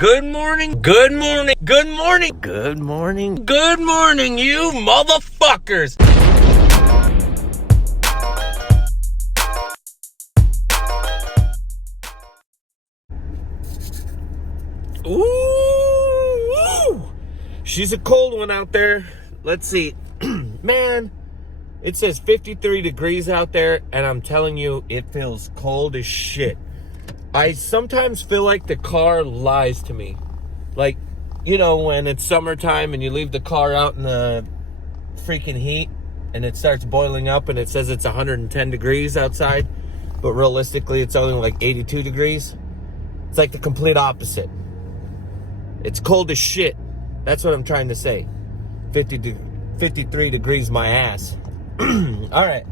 Good morning, good morning, good morning, good morning, good morning, you motherfuckers! Ooh, she's a cold one out there. Let's see. Man, it says 53 degrees out there, and I'm telling you, it feels cold as shit. I sometimes feel like the car lies to me. Like, you know, when it's summertime and you leave the car out in the freaking heat and it starts boiling up and it says it's 110 degrees outside, but realistically it's only like 82 degrees. It's like the complete opposite. It's cold as shit. That's what I'm trying to say. 53 degrees my ass. All right.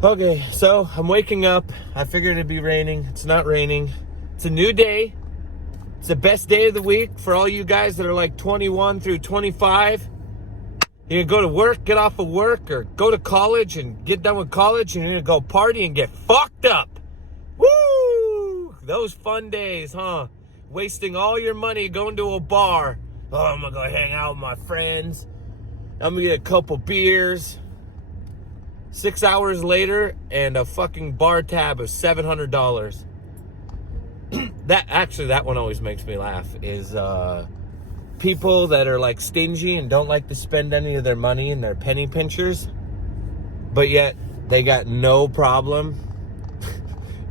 Okay, so I'm waking up. I figured it'd be raining. It's not raining. It's a new day. It's the best day of the week for all you guys that are like 21 through 25. You're gonna go to work, get off of work, or go to college and get done with college, and you're gonna go party and get fucked up. Woo! Those fun days, huh? Wasting all your money going to a bar. Oh, I'm gonna go hang out with my friends. I'm gonna get a couple beers. 6 hours later, and a fucking bar tab of $700. That one always makes me laugh, is people that are like stingy and don't like to spend any of their money and they're penny pinchers, but yet they got no problem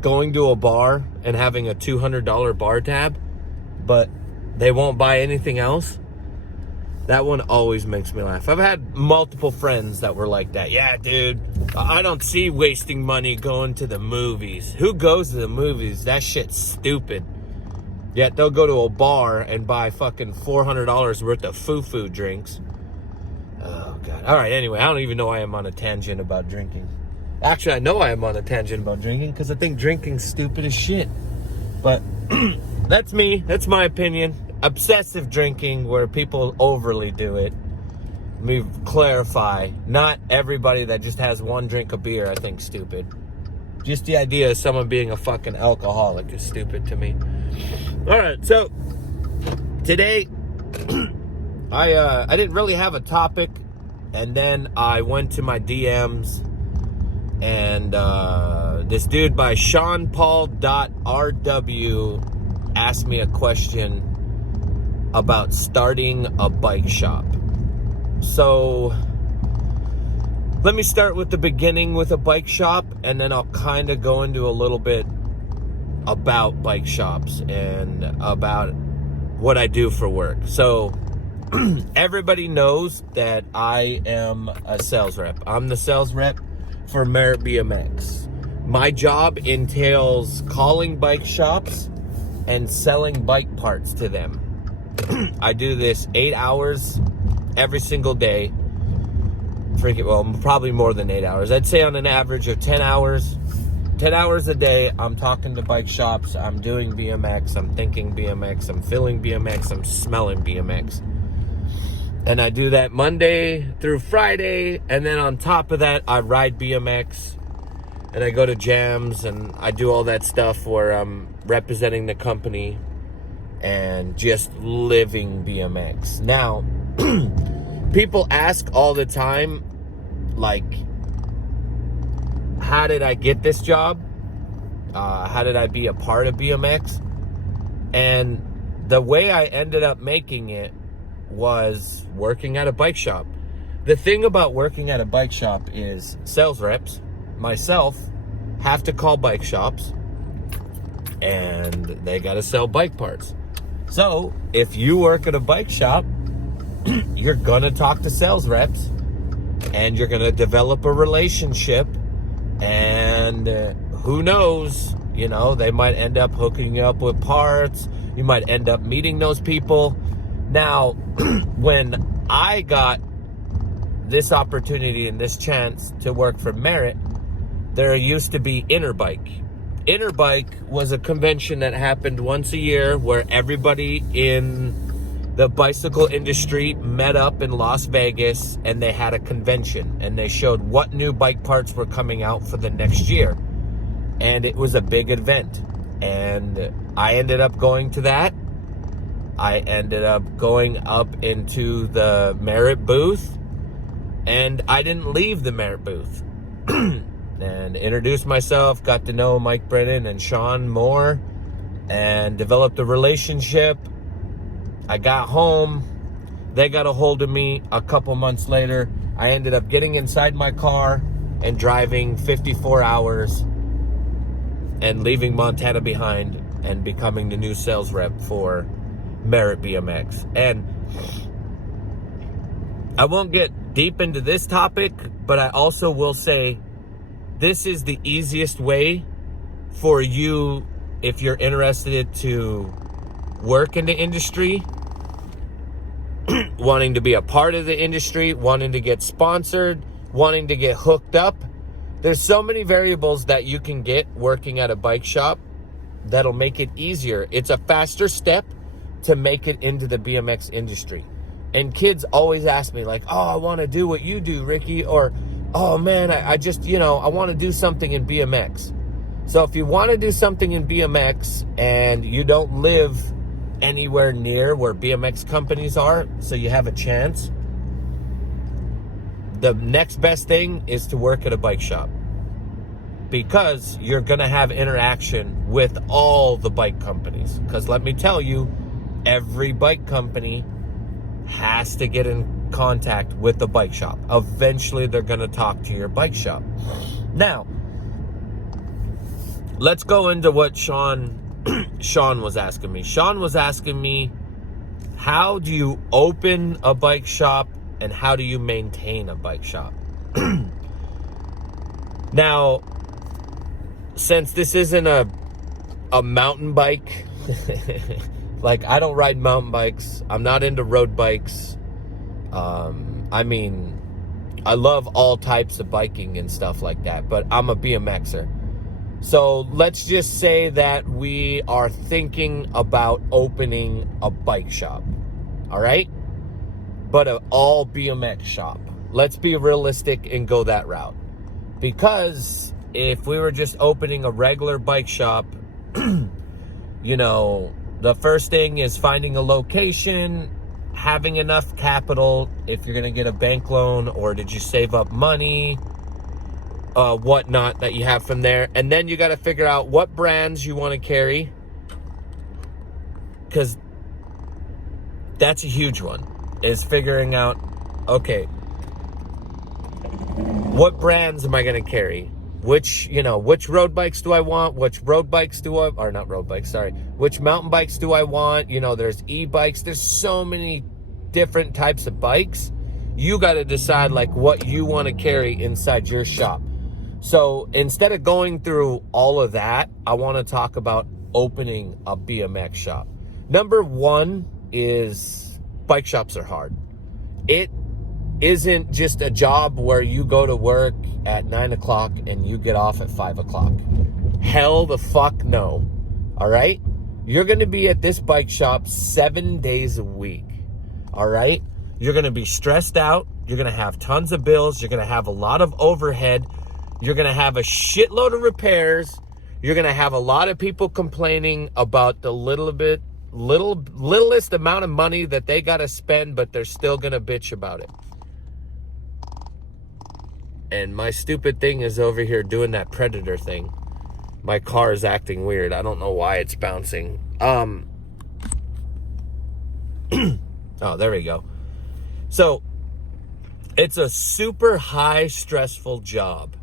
going to a bar and having a $200 bar tab, but they won't buy anything else. That one always makes me laugh. I've had multiple friends that were like that. Yeah, dude, I don't see wasting money going to the movies. Who goes to the movies? That shit's stupid. Yet they'll go to a bar and buy fucking $400 worth of foo-foo drinks. Oh, God. All right, anyway, I don't even know why I'm on a tangent about drinking. Actually, I know I am on a tangent about drinking because I think drinking's stupid as shit. But that's me. That's my opinion. Obsessive drinking, where people overly do it. Let me clarify. Not everybody that just has one drink of beer I think stupid. Just the idea of someone being a fucking alcoholic is stupid to me. Alright, so today I didn't really have a topic, and then I went to my DMs, and this dude by SeanPaul.rw asked me a question about starting a bike shop. So let me start with the beginning with a bike shop, and then I'll kind of go into a little bit about bike shops and about what I do for work. So everybody knows that I am a sales rep. I'm the sales rep for Merritt BMX. My job entails calling bike shops and selling bike parts to them. I do this 8 hours every single day. Probably more than 8 hours. I'd say on an average of 10 hours. 10 hours a day, I'm talking to bike shops. I'm doing BMX. I'm thinking BMX. I'm feeling BMX. I'm smelling BMX. And I do that Monday through Friday. And then on top of that, I ride BMX. And I go to jams. And I do all that stuff where I'm representing the company and just living BMX. Now, people ask all the time, like, how did I get this job? How did I be a part of BMX? And the way I ended up making it was working at a bike shop. The thing about working at a bike shop is sales reps, myself, have to call bike shops, and they got to sell bike parts. So if you work at a bike shop, you're going to talk to sales reps, and you're going to develop a relationship, and who knows, you know, they might end up hooking you up with parts. You might end up meeting those people. Now, when I got this opportunity and this chance to work for Merritt, there used to be Interbike. Interbike was a convention that happened once a year where everybody in the bicycle industry met up in Las Vegas, and they had a convention, and they showed what new bike parts were coming out for the next year. And it was a big event, and I ended up going to that, I ended up going up into the Merritt booth, and I didn't leave the Merritt booth. And introduced myself, got to know Mike Brennan and Sean more, and developed a relationship. I got home. They got a hold of me a couple months later. I ended up getting inside my car and driving 54 hours and leaving Montana behind and becoming the new sales rep for Merritt BMX. And I won't get deep into this topic, but I also will say this is the easiest way for you, if you're interested to work in the industry, wanting to be a part of the industry, wanting to get sponsored, wanting to get hooked up. There's so many variables that you can get working at a bike shop that'll make it easier. It's a faster step to make it into the BMX industry. And kids always ask me like, oh, I want to do what you do, Ricky, or, oh man, I just, I want to do something in BMX. So if you want to do something in BMX and you don't live anywhere near where BMX companies are, so you have a chance, the next best thing is to work at a bike shop, because you're going to have interaction with all the bike companies. Because let me tell you, every bike company has to get in contact with the bike shop. Eventually, they're going to talk to your bike shop. Now, let's go into what Sean was asking me. Sean was asking me, how do you open a bike shop and how do you maintain a bike shop? Now, since this isn't a mountain bike, like, I don't ride mountain bikes. I'm not into road bikes. I mean, I love all types of biking and stuff like that, but I'm a BMXer. So let's just say that we are thinking about opening a bike shop, all right? But an all BMX shop. Let's be realistic and go that route. Because if we were just opening a regular bike shop, the first thing is finding a location, having enough capital, if you're going to get a bank loan, or did you save up money, whatnot that you have from there. And then you got to figure out what brands you want to carry, because that's a huge one, is figuring out, okay, what brands am I going to carry? Which road bikes do I want? Which mountain bikes do I want? There's e-bikes. There's so many different types of bikes. You got to decide like what you want to carry inside your shop. So instead of going through all of that, I want to talk about opening a BMX shop. Number one is bike shops are hard. It isn't just a job where you go to work at 9 o'clock and you get off at 5 o'clock. Hell the fuck no. All right? You're going to be at this bike shop 7 days a week. All right? You're going to be stressed out. You're going to have tons of bills. You're going to have a lot of overhead. You're going to have a shitload of repairs. You're going to have a lot of people complaining about the littlest amount of money that they got to spend, but they're still going to bitch about it. And my stupid thing is over here doing that predator thing. My car is acting weird. I don't know why it's bouncing. Oh, there we go. So, it's a super high stressful job.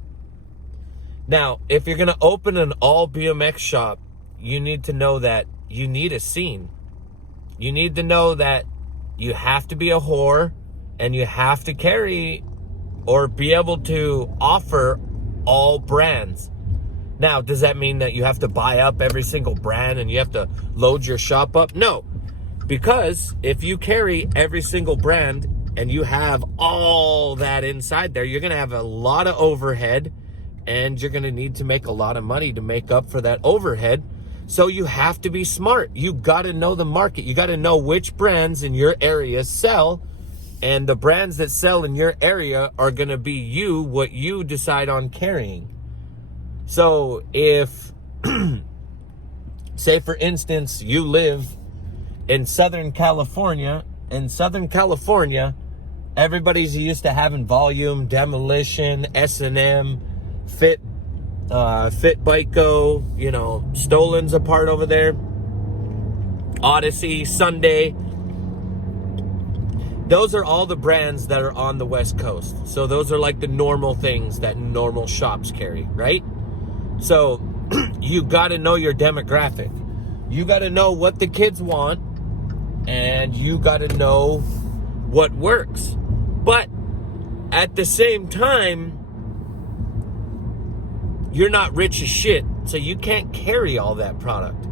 Now, if you're going to open an all BMX shop, you need to know that you need a scene. You need to know that you have to be a whore and you have to carry or be able to offer all brands. Now, does that mean that you have to buy up every single brand and you have to load your shop up? No, because if you carry every single brand and you have all that inside there, you're going to have a lot of overhead and you're going to need to make a lot of money to make up for that overhead. So you have to be smart. You got to know the market. You got to know which brands in your area sell. And the brands that sell in your area are going to be what you decide on carrying. So if, say for instance, you live in Southern California, everybody's used to having Volume, Demolition, S&M, Fit Biko, you know, Stolen's a part over there, Odyssey, Sunday. Those are all the brands that are on the West Coast. So those are like the normal things that normal shops carry, right? So you got to know your demographic. You got to know what the kids want, and you got to know what works. But at the same time, you're not rich as shit, so you can't carry all that product.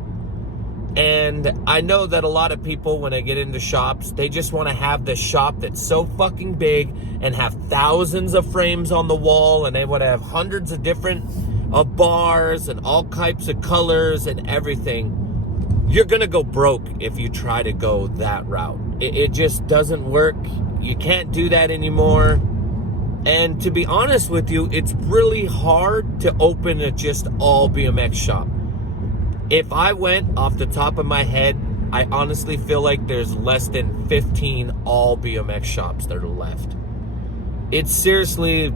And I know that a lot of people, when they get into shops, they just want to have this shop that's so fucking big and have thousands of frames on the wall, and they want to have hundreds of different bars and all types of colors and everything. You're going to go broke if you try to go that route. It just doesn't work. You can't do that anymore. And to be honest with you, it's really hard to open a just all BMX shop. If I went off the top of my head, I honestly feel like there's less than 15 all BMX shops that are left. It's seriously,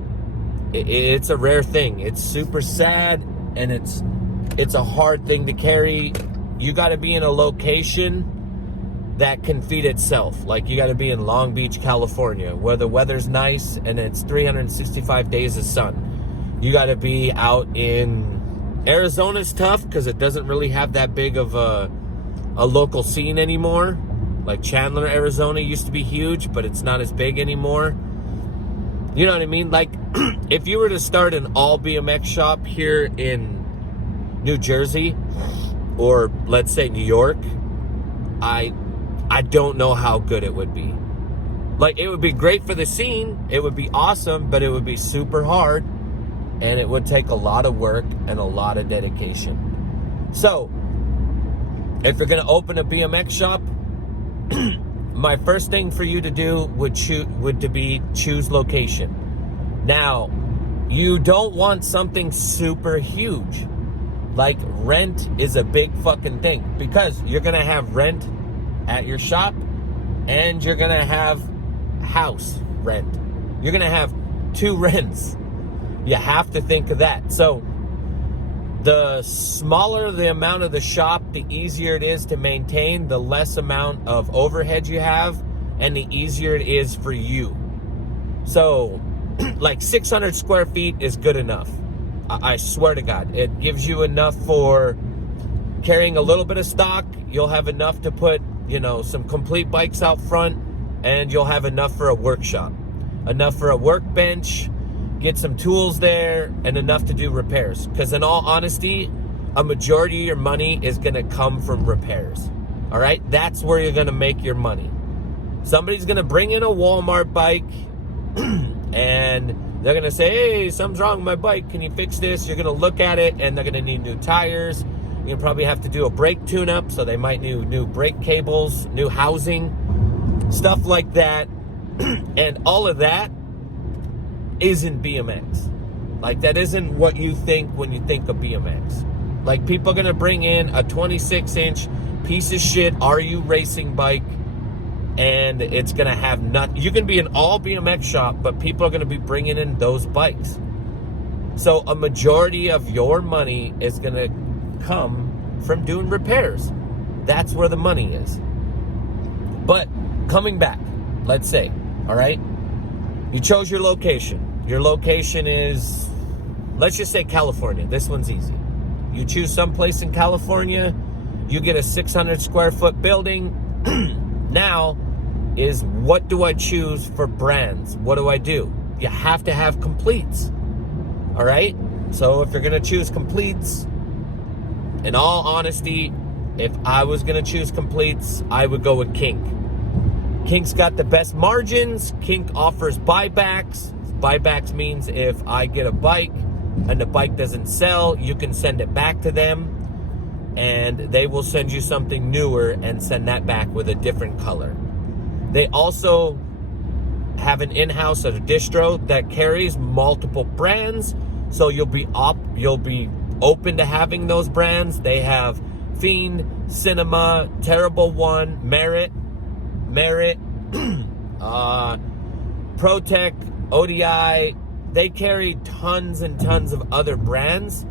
it's a rare thing. It's super sad, and it's a hard thing to carry. You got to be in a location that can feed itself. Like, you got to be in Long Beach, California, where the weather's nice and it's 365 days of sun. You got to be out in Arizona's tough because it doesn't really have that big of a local scene anymore. Like Chandler, Arizona used to be huge, but it's not as big anymore. You know what I mean? Like, if you were to start an all BMX shop here in New Jersey, or let's say New York, I don't know how good it would be. Like, it would be great for the scene, it would be awesome, but it would be super hard, and it would take a lot of work and a lot of dedication. So, if you're gonna open a BMX shop, my first thing for you to do would be choose location. Now, you don't want something super huge. Like, rent is a big fucking thing, because you're gonna have rent at your shop, and you're gonna have house rent. You're gonna have two rents. You have to think of that. So the smaller the amount of the shop, the easier it is to maintain, the less amount of overhead you have, and the easier it is for you. So like 600 square feet is good enough. I swear to God, it gives you enough for carrying a little bit of stock. You'll have enough to put, you know, some complete bikes out front, and you'll have enough for a workshop, enough for a workbench, get some tools there, and enough to do repairs. Because in all honesty, a majority of your money is going to come from repairs. All right? That's where you're going to make your money. Somebody's going to bring in a Walmart bike, and they're going to say, hey, something's wrong with my bike. Can you fix this? You're going to look at it, and they're going to need new tires. You'll probably have to do a brake tune-up, so they might need new brake cables, new housing, stuff like that. And all of that isn't BMX. Like, that isn't what you think when you think of BMX. Like, people are going to bring in a 26-inch piece of shit RU racing bike, and it's going to have nothing. You can be an all BMX shop, but people are going to be bringing in those bikes. So a majority of your money is going to come from doing repairs. That's where the money is. But coming back, let's say, all right, you chose your location. Your location is, let's just say California. This one's easy. You choose someplace in California, you get a 600 square foot building. Now is, what do I choose for brands? What do I do? You have to have completes. All right? So if you're going to choose completes, in all honesty, if I was going to choose completes, I would go with Kink. Kink's got the best margins. Kink offers buybacks. Buybacks means if I get a bike and the bike doesn't sell, you can send it back to them, and they will send you something newer and send that back with a different color. They also have an in-house or a distro that carries multiple brands, so you'll be open to having those brands. They have Fiend, Cinema, Terrible One, Merritt, Protec, ODI. They carry tons and tons of other brands.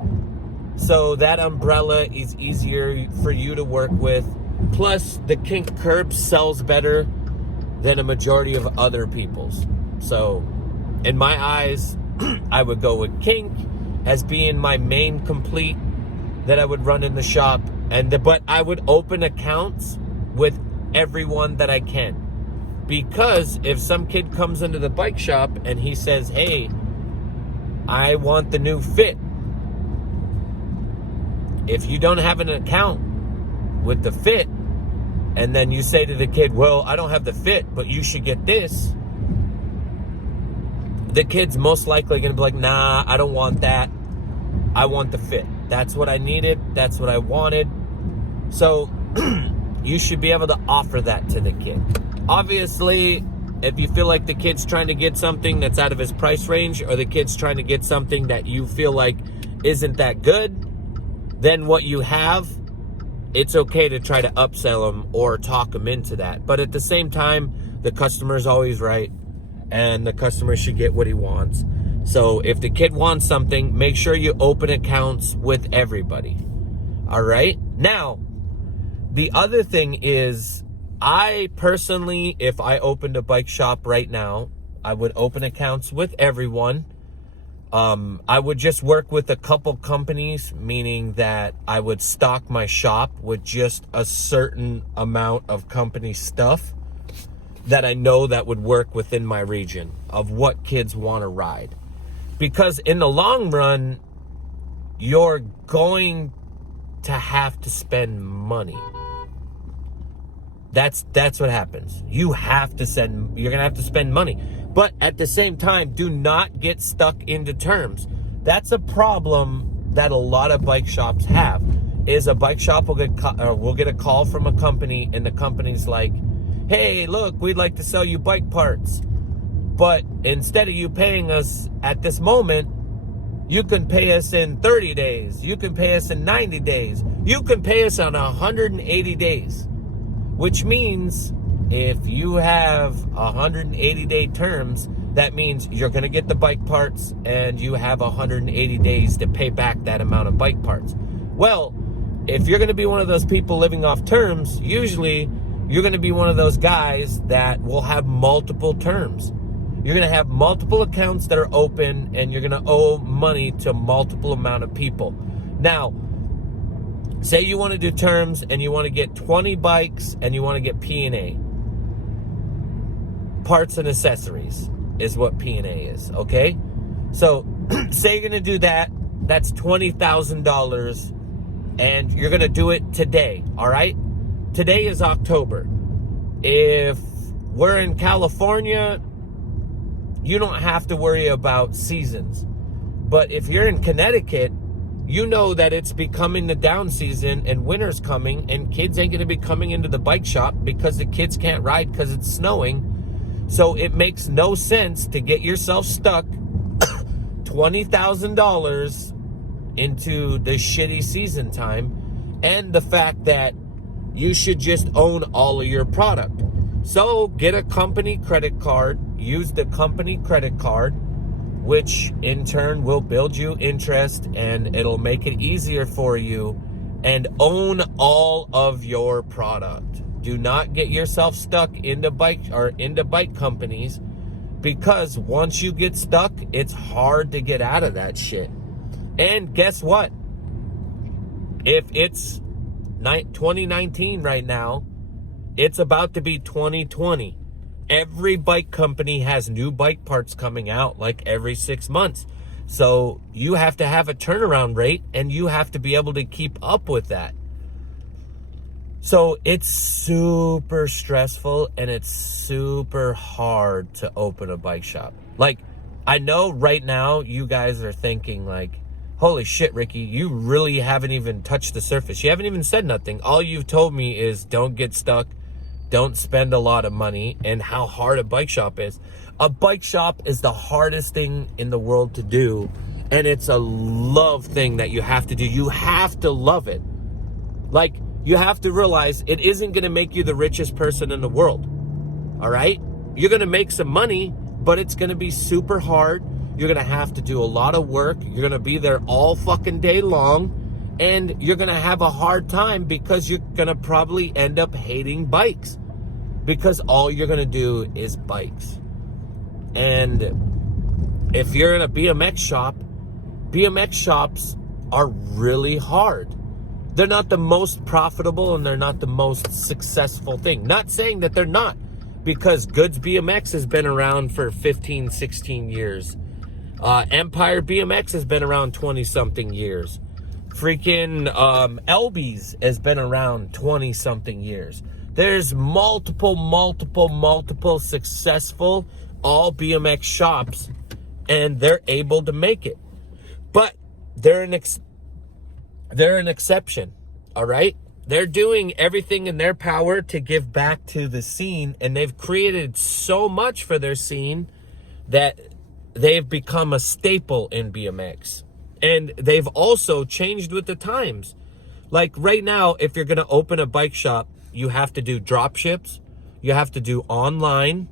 So that umbrella is easier for you to work with. Plus, the Kink curb sells better than a majority of other people's. So, in my eyes, I would go with Kink as being my main complete that I would run in the shop. But I would open accounts with everyone that I can. Because if some kid comes into the bike shop and he says, hey, I want the new Fit. If you don't have an account with the Fit, and then you say to the kid, well, I don't have the Fit, but you should get this, the kid's most likely going to be like, nah, I don't want that. I want the Fit. That's what I needed. That's what I wanted. So you should be able to offer that to the kid. Obviously, if you feel like the kid's trying to get something that's out of his price range, or the kid's trying to get something that you feel like isn't that good, then what you have, it's okay to try to upsell them or talk them into that. But at the same time, the customer's always right, and the customer should get what he wants. So if the kid wants something, make sure you open accounts with everybody. All right? Now, the other thing is, I personally, if I opened a bike shop right now, I would open accounts with everyone. I would just work with a couple companies, meaning that I would stock my shop with just a certain amount of company stuff that I know that would work within my region of what kids want to ride. Because in the long run, you're going to have to spend money. That's what happens. You're going to have to spend money. But at the same time, do not get stuck into terms. That's a problem that a lot of bike shops have. Is a bike shop will get a call from a company, and the company's like, hey, look, we'd like to sell you bike parts. But instead of you paying us at this moment, you can pay us in 30 days. You can pay us in 90 days. You can pay us on 180 days. Which means if you have 180-day terms, that means you're going to get the bike parts and you have 180 days to pay back that amount of bike parts. Well, if you're going to be one of those people living off terms, usually you're going to be one of those guys that will have multiple terms. You're going to have multiple accounts that are open, and you're going to owe money to multiple amount of people. Now, say you want to do terms and you want to get 20 bikes and you want to get P&A. Parts and accessories is what P&A is, okay? So, say you're going to do that. That's $20,000, and you're going to do it today, all right? Today is October. If we're in California, you don't have to worry about seasons. But if you're in Connecticut, you know that it's becoming the down season and winter's coming, and kids ain't going to be coming into the bike shop because the kids can't ride because it's snowing. So it makes no sense to get yourself stuck $20,000 into the shitty season time, and the fact that you should just own all of your product. So get a company credit card, use the company credit card, which in turn will build you interest, and it'll make it easier for you, and own all of your product. Do not get yourself stuck into bike companies, because once you get stuck, it's hard to get out of that shit. And guess what? If it's 2019 right now, it's about to be 2020. Every bike company has new bike parts coming out like every 6 months. So you have to have a turnaround rate, and you have to be able to keep up with that. So it's super stressful, and it's super hard to open a bike shop. Like, I know right now you guys are thinking like, holy shit, Ricky, you really haven't even touched the surface. You haven't even said nothing. All you've told me is don't get stuck, don't spend a lot of money, and how hard a bike shop is. A bike shop is the hardest thing in the world to do, and it's a love thing that you have to do. You have to love it. Like, you have to realize it isn't going to make you the richest person in the world. All right? You're going to make some money, but it's going to be super hard. You're going to have to do a lot of work. You're going to be there all fucking day long. And you're going to have a hard time because you're going to probably end up hating bikes. Because all you're going to do is bikes. And if you're in a BMX shop, BMX shops are really hard. They're not the most profitable and they're not the most successful thing. Not saying that they're not, because Goods BMX has been around for 15, 16 years. Empire BMX has been around 20-something years. Freaking Elby's has been around 20-something years. There's multiple successful all BMX shops, and they're able to make it. But they're an exception, all right? They're doing everything in their power to give back to the scene, and they've created so much for their scene that they've become a staple in BMX. And they've also changed with the times. Like right now, if you're going to open a bike shop, you have to do drop ships, you have to do online,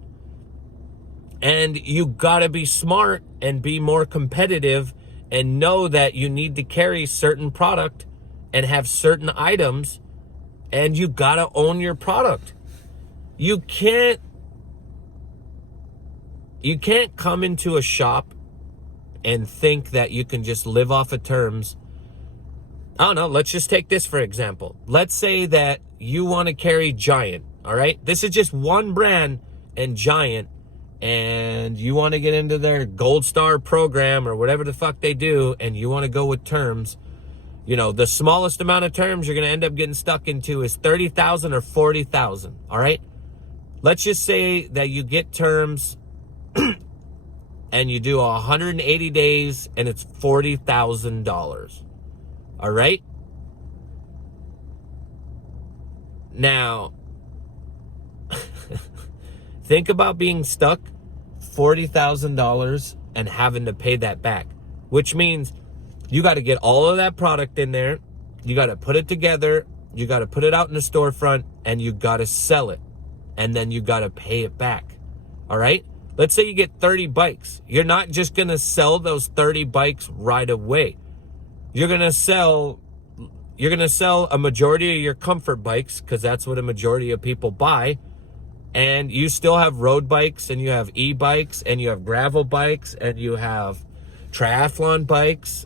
and you got to be smart and be more competitive and know that you need to carry certain product and have certain items, and you got to own your product. You can't come into a shop and think that you can just live off of terms. I don't know, let's just take this for example. Let's say that you want to carry Giant, all right? This is just one brand and Giant, and you want to get into their Gold Star program or whatever the fuck they do, and you want to go with terms. You know, the smallest amount of terms you're going to end up getting stuck into is 30,000 or 40,000, all right? Let's just say that you get terms and you do 180 days and it's $40,000. All right? Now, think about being stuck $40,000 and having to pay that back, which means you got to get all of that product in there. You got to put it together. You got to put it out in the storefront, and you got to sell it. And then you got to pay it back. All right? Let's say you get 30 bikes. You're not just going to sell those 30 bikes right away. You're going to sell a majority of your comfort bikes, because that's what a majority of people buy. And you still have road bikes, and you have e-bikes, and you have gravel bikes, and you have triathlon bikes,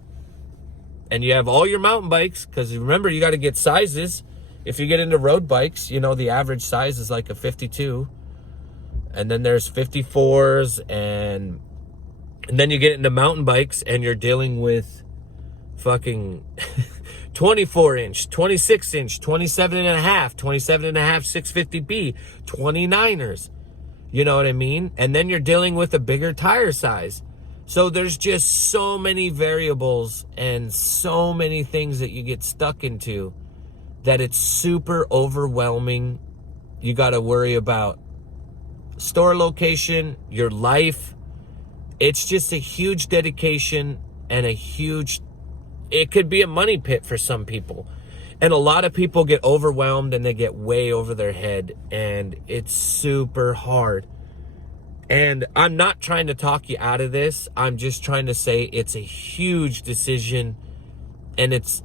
and you have all your mountain bikes, because remember, you got to get sizes. If you get into road bikes, you know, the average size is like a 52. And then there's 54s, and then you get into mountain bikes, and you're dealing with fucking 24-inch, 26-inch, 27.5, 27.5 650B, 29ers. You know what I mean? And then you're dealing with a bigger tire size. So there's just so many variables and so many things that you get stuck into that it's super overwhelming. You got to worry about store location, your life. It's just a huge dedication and it could be a money pit for some people. And a lot of people get overwhelmed and they get way over their head, and it's super hard. And I'm not trying to talk you out of this. I'm just trying to say it's a huge decision, and it's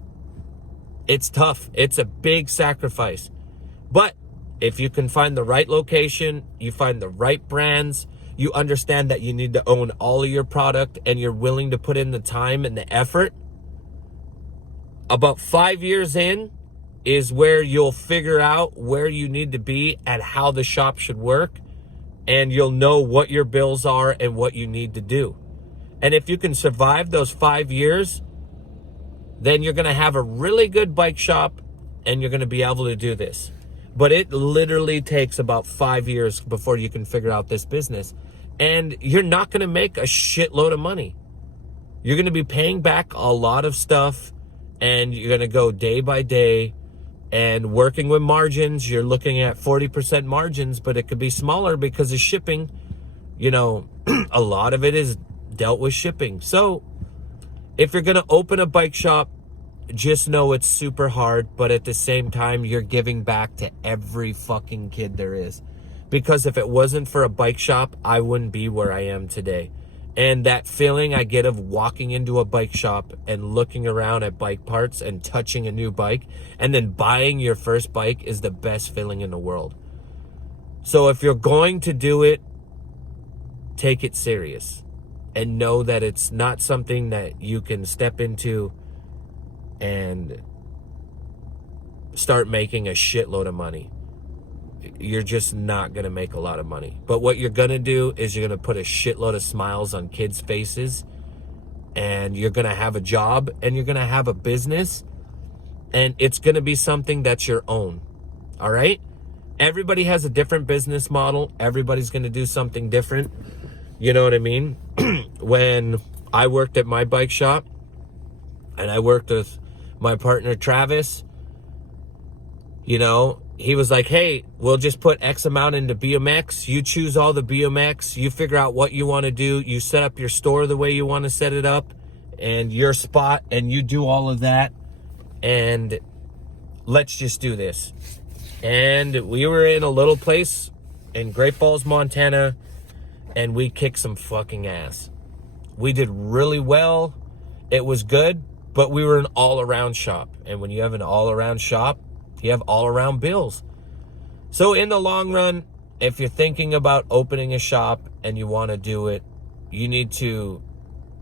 tough. It's a big sacrifice. But if you can find the right location, you find the right brands, you understand that you need to own all of your product, and you're willing to put in the time and the effort, about 5 years in is where you'll figure out where you need to be and how the shop should work. And you'll know what your bills are and what you need to do. And if you can survive those 5 years, then you're going to have a really good bike shop, and you're going to be able to do this. But it literally takes about 5 years before you can figure out this business. And you're not going to make a shitload of money. You're going to be paying back a lot of stuff, and you're going to go day by day. And working with margins, you're looking at 40% margins, but it could be smaller because of shipping. You know, a lot of it is dealt with shipping. So if you're going to open a bike shop, just know it's super hard, but at the same time, you're giving back to every fucking kid there is. Because if it wasn't for a bike shop, I wouldn't be where I am today. And that feeling I get of walking into a bike shop and looking around at bike parts and touching a new bike and then buying your first bike is the best feeling in the world. So if you're going to do it, take it serious and know that it's not something that you can step into and start making a shitload of money. You're just not going to make a lot of money. But what you're going to do is you're going to put a shitload of smiles on kids' faces, and you're going to have a job, and you're going to have a business, and it's going to be something that's your own. All right? Everybody has a different business model. Everybody's going to do something different. You know what I mean? When I worked at my bike shop and I worked with my partner, Travis, you know, he was like, hey, we'll just put X amount into BMX. You choose all the BMX. You figure out what you want to do. You set up your store the way you want to set it up and your spot, and you do all of that. And let's just do this. And we were in a little place in Great Falls, Montana, and we kicked some fucking ass. We did really well. It was good, but we were an all-around shop. And when you have an all-around shop, you have all-around bills. So in the long run, if you're thinking about opening a shop and you want to do it, you need to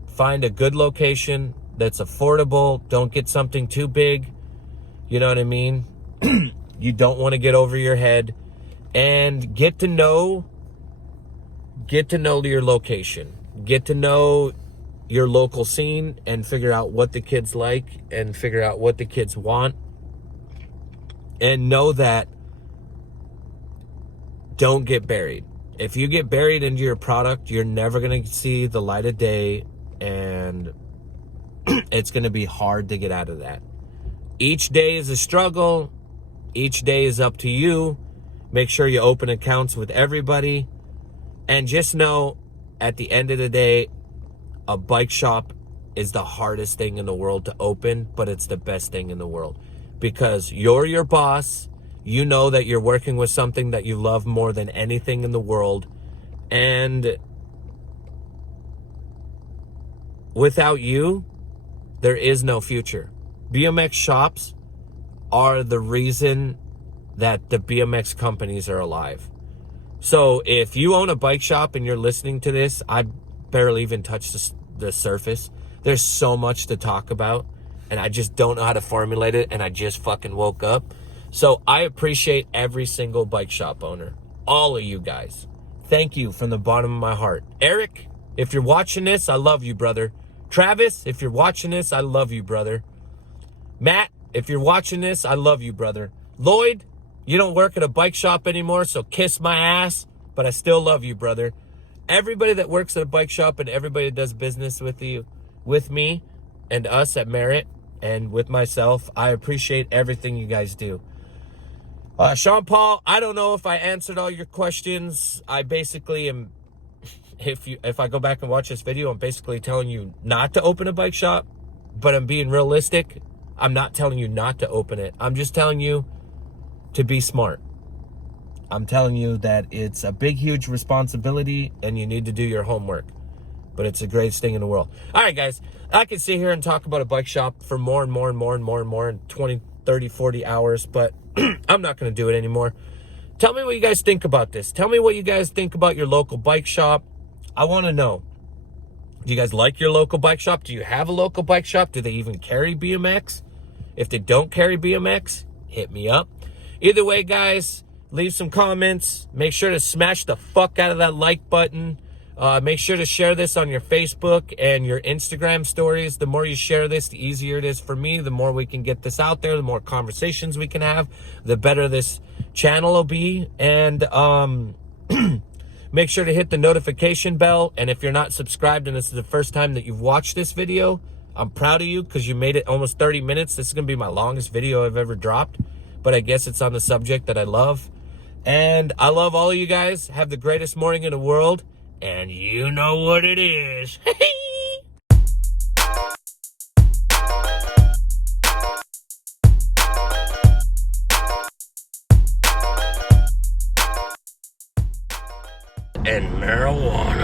find a good location that's affordable. Don't get something too big. You know what I mean? You don't want to get over your head. And get to know your location. Get to know your local scene and figure out what the kids like and figure out what the kids want. And know that don't get buried. If you get buried into your product, you're never going to see the light of day, and it's going to be hard to get out of that. Each day is a struggle. Each day is up to you. Make sure you open accounts with everybody. And just know, at the end of the day, a bike shop is the hardest thing in the world to open, but it's the best thing in the world. Because you're your boss, you know that you're working with something that you love more than anything in the world, and without you, there is no future. BMX shops are the reason that the BMX companies are alive. So if you own a bike shop and you're listening to this, I barely even touched the surface. There's so much to talk about, and I just don't know how to formulate it, and I just fucking woke up. So I appreciate every single bike shop owner. All of you guys. Thank you from the bottom of my heart. Eric, if you're watching this, I love you, brother. Travis, if you're watching this, I love you, brother. Matt, if you're watching this, I love you, brother. Lloyd, you don't work at a bike shop anymore, so kiss my ass, but I still love you, brother. Everybody that works at a bike shop and everybody that does business with you, with me and us at Merritt, and with myself, I appreciate everything you guys do. Sean Paul, I don't know if I answered all your questions. I basically am, if I go back and watch this video, I'm basically telling you not to open a bike shop, but I'm being realistic. I'm not telling you not to open it. I'm just telling you to be smart. I'm telling you that it's a big, huge responsibility and you need to do your homework. But it's the greatest thing in the world. All right, guys. I can sit here and talk about a bike shop for more and more and more and more and more in 20, 30, 40 hours, but I'm not going to do it anymore. Tell me what you guys think about this. Tell me what you guys think about your local bike shop. I want to know. Do you guys like your local bike shop? Do you have a local bike shop? Do they even carry BMX? If they don't carry BMX, hit me up. Either way, guys, leave some comments. Make sure to smash the fuck out of that like button. Make sure to share this on your Facebook and your Instagram stories. The more you share this, the easier it is for me. The more we can get this out there, the more conversations we can have, the better this channel will be. And make sure to hit the notification bell. And if you're not subscribed and this is the first time that you've watched this video, I'm proud of you because you made it almost 30 minutes. This is going to be my longest video I've ever dropped. But I guess it's on the subject that I love. And I love all of you guys. Have the greatest morning in the world. And you know what it is. and marijuana.